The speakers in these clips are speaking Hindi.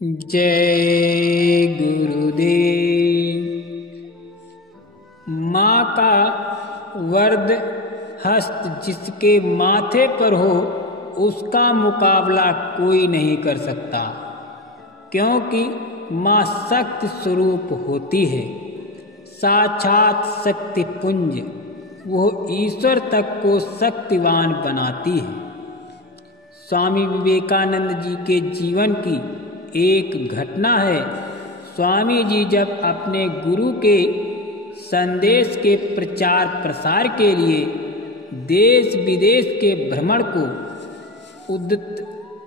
जय गुरुदेव। माँ का वरद हस्त जिसके माथे पर हो उसका मुकाबला कोई नहीं कर सकता, क्योंकि माँ शक्ति स्वरूप होती है, साक्षात शक्ति पुंज। वो ईश्वर तक को शक्तिवान बनाती है। स्वामी विवेकानंद जी के जीवन की एक घटना है। स्वामी जी जब अपने गुरु के संदेश के प्रचार प्रसार के लिए देश विदेश के भ्रमण को उद्यत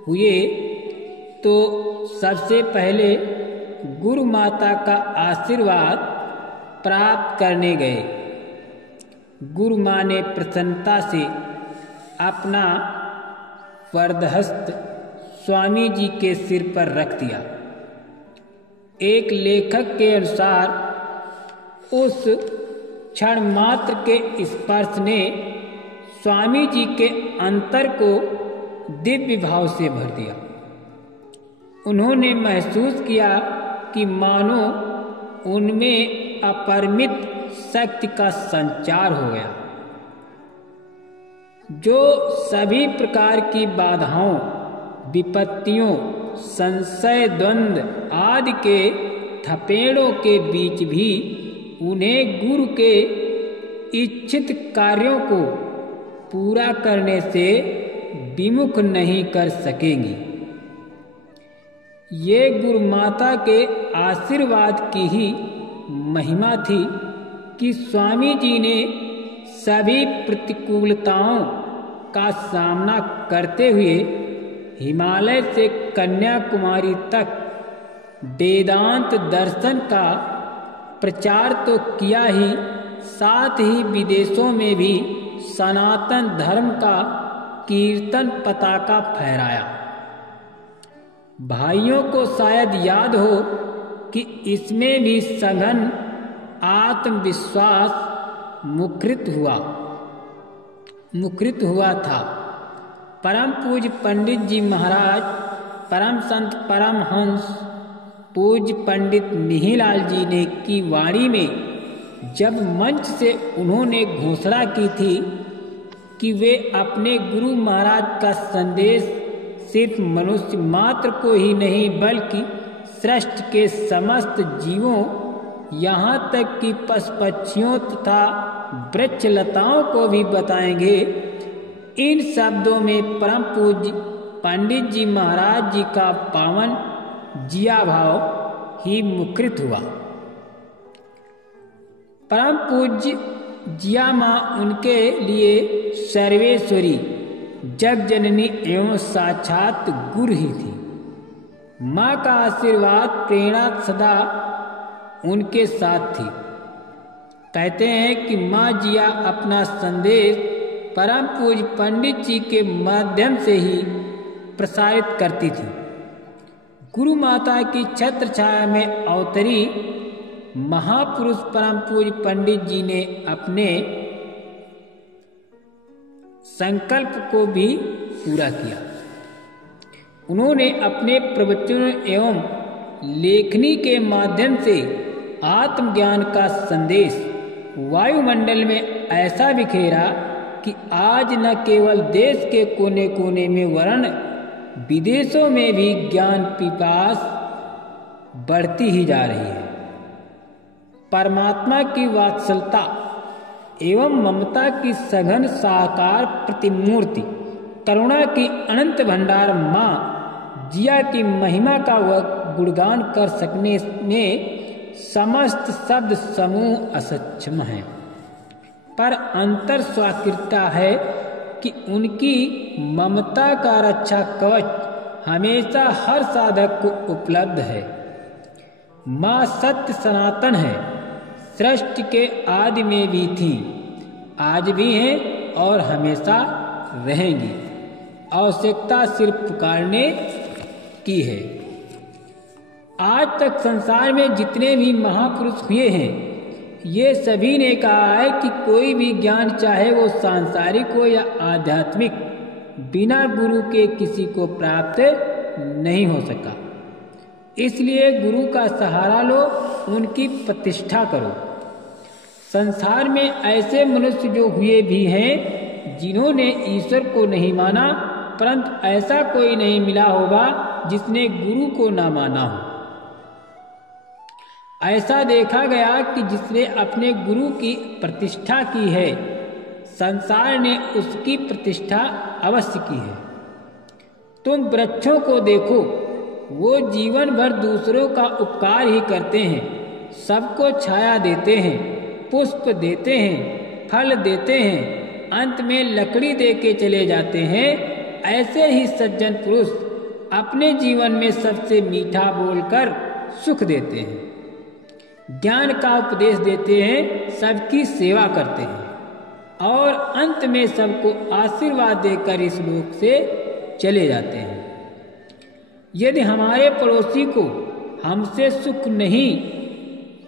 हुए तो सबसे पहले गुरु माता का आशीर्वाद प्राप्त करने गए। गुरु माँ ने प्रसन्नता से अपना वरदहस्त स्वामी जी के सिर पर रख दिया। एक लेखक के अनुसार उस क्षण मात्र के स्पर्श ने स्वामी जी के अंतर को दिव्य भाव से भर दिया। उन्होंने महसूस किया कि मानो उनमें अपरिमित शक्ति का संचार हो गया, जो सभी प्रकार की बाधाओं, विपत्तियों, संशय, द्वंद्व आदि के थपेड़ों के बीच भी उन्हें गुरु के इच्छित कार्यों को पूरा करने से विमुख नहीं कर सकेंगी। ये गुरु माता के आशीर्वाद की ही महिमा थी कि स्वामी जी ने सभी प्रतिकूलताओं का सामना करते हुए हिमालय से कन्याकुमारी तक वेदांत दर्शन का प्रचार तो किया ही, साथ ही विदेशों में भी सनातन धर्म का कीर्तन पताका फहराया। भाइयों को शायद याद हो कि इसमें भी सघन आत्मविश्वास मुखरित हुआ था। परम पूज्य पंडित जी महाराज, परम संत परमहंस पूज्य पंडित मिहिरलाल जी ने की वाणी में जब मंच से उन्होंने घोषणा की थी कि वे अपने गुरु महाराज का संदेश सिर्फ मनुष्य मात्र को ही नहीं बल्कि सृष्टि के समस्त जीवों, यहाँ तक कि पशु पक्षियों तथा वृक्ष लताओं को भी बताएंगे, इन शब्दों में परम पूज्य पंडित जी महाराज जी का पावन जिया भाव ही मुखरित हुआ। परम पूज्य जिया माँ उनके लिए सर्वेश्वरी, जग जननी एवं साक्षात गुरु ही थी। माँ का आशीर्वाद प्रेरणा सदा उनके साथ थी। कहते हैं कि माँ जिया अपना संदेश परम पूज्य पंडित जी के माध्यम से ही प्रसारित करती थी। गुरु माता की छत्र छाया में अवतरी महापुरुष परम पूज्य पंडित जी ने अपने संकल्प को भी पूरा किया। उन्होंने अपने प्रवचनों एवं लेखनी के माध्यम से आत्मज्ञान का संदेश वायुमंडल में ऐसा बिखेरा कि आज न केवल देश के कोने कोने में वरन विदेशों में भी ज्ञान पिपास बढ़ती ही जा रही है। परमात्मा की वात्सलता एवं ममता की सघन साकार प्रतिमूर्ति, करुणा की अनंत भंडार माँ जिया की महिमा का वह गुणगान कर सकने में समस्त शब्द समूह असक्षम है। पर अंतर स्वाकृता है कि उनकी ममता का रक्षा कवच हमेशा हर साधक को उपलब्ध है। माँ सत्य सनातन है, सृष्टि के आदि में भी थी, आज भी हैं और हमेशा रहेंगी। आवश्यकता सिर्फ पुकारने की है। आज तक संसार में जितने भी महापुरुष हुए हैं, ये सभी ने कहा है कि कोई भी ज्ञान, चाहे वो सांसारिक हो या आध्यात्मिक, बिना गुरु के किसी को प्राप्त नहीं हो सका। इसलिए गुरु का सहारा लो, उनकी प्रतिष्ठा करो। संसार में ऐसे मनुष्य जो हुए भी हैं जिन्होंने ईश्वर को नहीं माना, परंतु ऐसा कोई नहीं मिला होगा जिसने गुरु को ना माना हो। ऐसा देखा गया कि जिसने अपने गुरु की प्रतिष्ठा की है, संसार ने उसकी प्रतिष्ठा अवश्य की है। तुम वृक्षों को देखो, वो जीवन भर दूसरों का उपकार ही करते हैं, सबको छाया देते हैं, पुष्प देते हैं, फल देते हैं, अंत में लकड़ी दे के चले जाते हैं। ऐसे ही सज्जन पुरुष अपने जीवन में सबसे मीठा बोलकर सुख देते हैं, ज्ञान का उपदेश देते हैं, सबकी सेवा करते हैं और अंत में सबको आशीर्वाद देकर इस लोक से चले जाते हैं। यदि हमारे पड़ोसी को हमसे सुख नहीं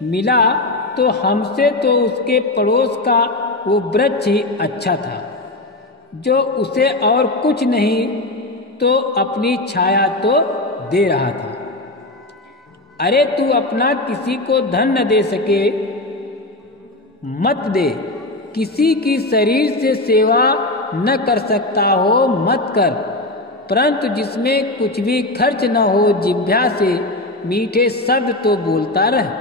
मिला तो हमसे तो उसके पड़ोस का वो वृक्ष ही अच्छा था, जो उसे और कुछ नहीं तो अपनी छाया तो दे रहा था। अरे तू अपना किसी को धन न दे सके मत दे, किसी की शरीर से सेवा न कर सकता हो मत कर, परंतु जिसमें कुछ भी खर्च न हो जिह्वा से मीठे शब्द तो बोलता रह,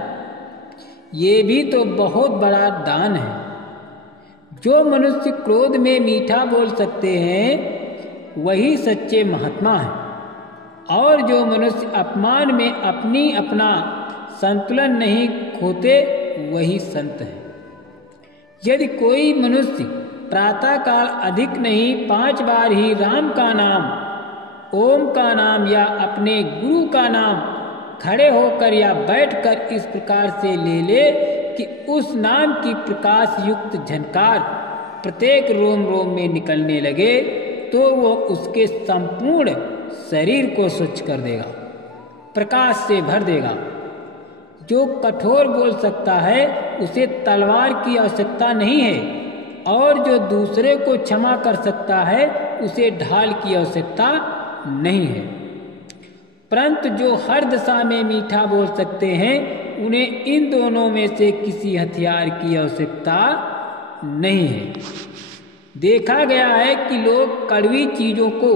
ये भी तो बहुत बड़ा दान है। जो मनुष्य क्रोध में मीठा बोल सकते हैं वही सच्चे महात्मा हैं, और जो मनुष्य अपमान में अपना संतुलन नहीं खोते वही संत है। यदि कोई मनुष्य प्रातःकाल अधिक नहीं 5 बार ही राम का नाम, ओम का नाम या अपने गुरु का नाम खड़े होकर या बैठकर इस प्रकार से ले ले कि उस नाम की प्रकाश युक्त झनकार प्रत्येक रोम रोम में निकलने लगे, तो वो उसके संपूर्ण शरीर को स्वच्छ कर देगा, प्रकाश से भर देगा। जो कठोर बोल सकता है उसे तलवार की आवश्यकता नहीं है, और जो दूसरे को क्षमा कर सकता है उसे ढाल की आवश्यकता नहीं है। परंतु जो हर दशा में मीठा बोल सकते हैं उन्हें इन दोनों में से किसी हथियार की आवश्यकता नहीं है। देखा गया है कि लोग कड़वी चीजों को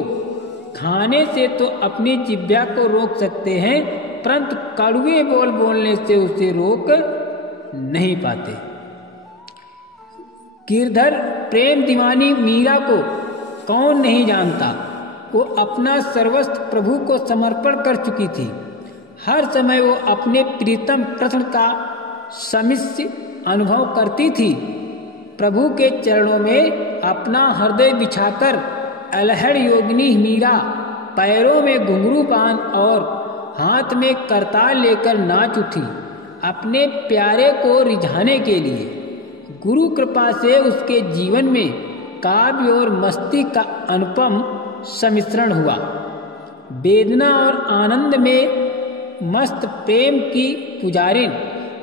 खाने से तो अपनी जिह्वा को रोक सकते हैं, परंतु कड़वे बोल बोलने से उसे रोक नहीं पाते। गिरधर प्रेम दीवानी मीरा को कौन नहीं जानता। वो अपना सर्वस्व प्रभु को समर्पण कर चुकी थी। हर समय वो अपने प्रीतम कृष्ण का समिष्य अनुभव करती थी। प्रभु के चरणों में अपना हृदय बिछाकर अलहड़ योगिनी मीरा पैरों में घुंघरू बांध और हाथ में करताल लेकर नाच उठी अपने प्यारे को रिझाने के लिए। गुरु कृपा से उसके जीवन में काव्य और मस्ती का अनुपम सम्मिश्रण हुआ। वेदना और आनंद में मस्त प्रेम की पुजारिन,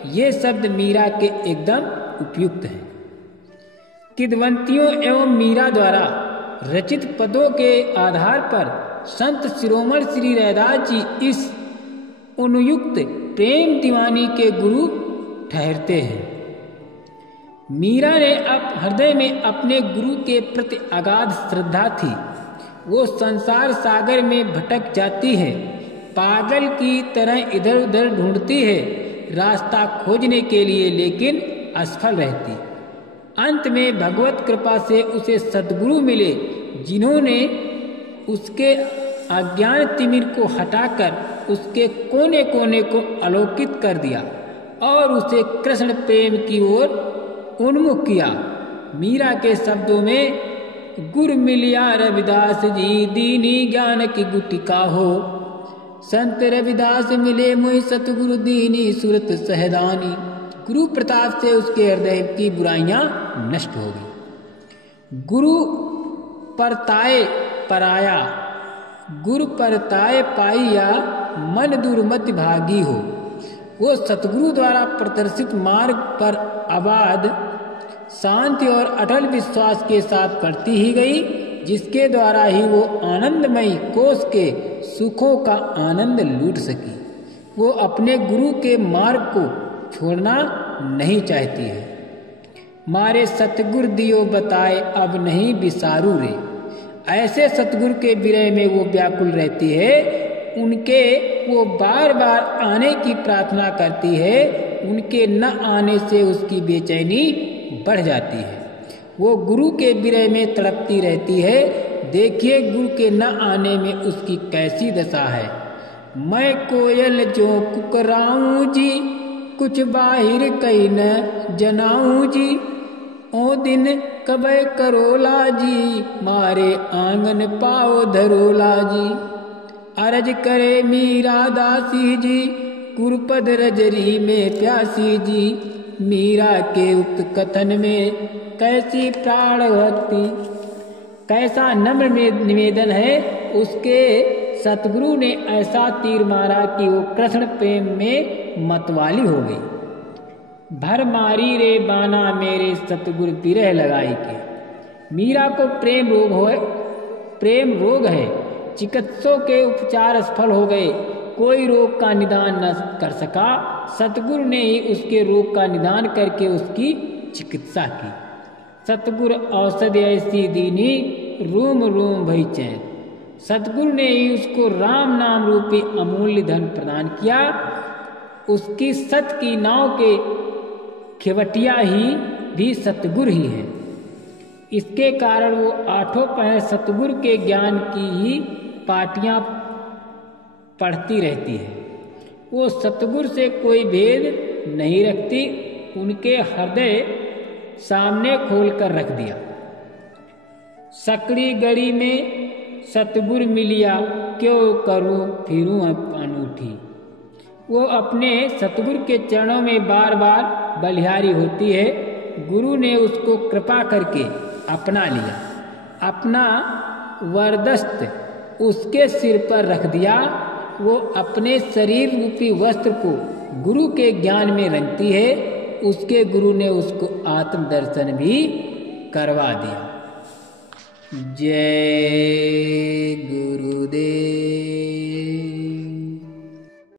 ये शब्द मीरा के एकदम उपयुक्त हैं। किद्वंतियों एवं मीरा द्वारा रचित पदों के आधार पर संत शिरोमणि श्री रैदास जी इस उन्युक्त प्रेम दीवानी के गुरु ठहरते हैं। मीरा ने अब हृदय में अपने गुरु के प्रति अगाध श्रद्धा थी। वो संसार सागर में भटक जाती है, पागल की तरह इधर उधर ढूंढती है रास्ता खोजने के लिए, लेकिन असफल रहती। अंत में भगवत कृपा से उसे सद्गुरु मिले, जिन्होंने उसके अज्ञान तिमिर को हटाकर उसके कोने कोने को आलोकित कर दिया और उसे कृष्ण प्रेम की ओर उन्मुख किया। मीरा के शब्दों में गुरु मिलिया रविदास जी दीनी ज्ञान की गुटिका हो, संत रविदास मिले मोहि सतगुरु दीनी सूरत सहदानी। गुरु प्रताप से उसके हृदय की बुराइयां नष्ट हो गई। गुरु परताए पराया, गुरु परताए पाइया मन दुर्मति भागी हो। वो सतगुरु द्वारा प्रदर्शित मार्ग पर आबाद शांति और अटल विश्वास के साथ बढ़ती ही गई, जिसके द्वारा ही वो आनंदमयी कोष के सुखों का आनंद लूट सकी। वो अपने गुरु के मार्ग को छोड़ना नहीं चाहती है। मारे सतगुर दियो बताए अब नहीं बिसारू रे। ऐसे सतगुर के विरह में वो व्याकुल रहती है, उनके वो बार बार आने की प्रार्थना करती है, उनके न आने से उसकी बेचैनी बढ़ जाती है। वो गुरु के विरह में तड़पती रहती है। देखिए गुरु के न आने में उसकी कैसी दशा है। मैं कोयल जो कुकराऊं जी, कुछ बाहिर कहीं न जनाऊं जी। ओ दिन कबै करोला जी, मारे आंगन पाओ धरोला जी। अरज करे मीरा दासी जी, कुरपद रजरी में प्यासी जी। मीरा के उक्त कथन में कैसी प्राण भक्ति, कैसा नम्र निवेदन है। उसके सतगुरु ने ऐसा तीर मारा कि वो कृष्ण प्रेम में मतवाली हो गई। भर मारी रे बाना मेरे सतगुरु विरह लगाई के। मीरा को प्रेम रोग है। चिकित्सकों के उपचार असफल हो गए, कोई रोग का निदान न कर सका। सतगुरु ने ही उसके रोग का निदान करके उसकी चिकित्सा की। सतगुरु औषधि ऐसी दीनी, रूम रूम भई चैन। सतगुरु ने ही उसको राम नाम रूपी अमूल्य धन प्रदान किया। उसकी सत की नाव के खेवटिया ही भी सतगुरु ही है। इसके कारण वो आठों पहर सतगुरु के ज्ञान की ही पाटियां पढ़ती रहती है। वो सतगुरु से कोई भेद नहीं रखती, उनके हृदय सामने खोलकर रख दिया। सकड़ी गड़ी में सतगुरु मिलिया, क्यों करूं फिरूं अनूठी। वो अपने सतगुरु के चरणों में बार बार बलिहारी होती है। गुरु ने उसको कृपा करके अपना लिया, अपना वरदस्त उसके सिर पर रख दिया। वो अपने शरीर रूपी वस्त्र को गुरु के ज्ञान में रंगती है। उसके गुरु ने उसको आत्म दर्शन भी करवा दिया। जय गुरुदेव।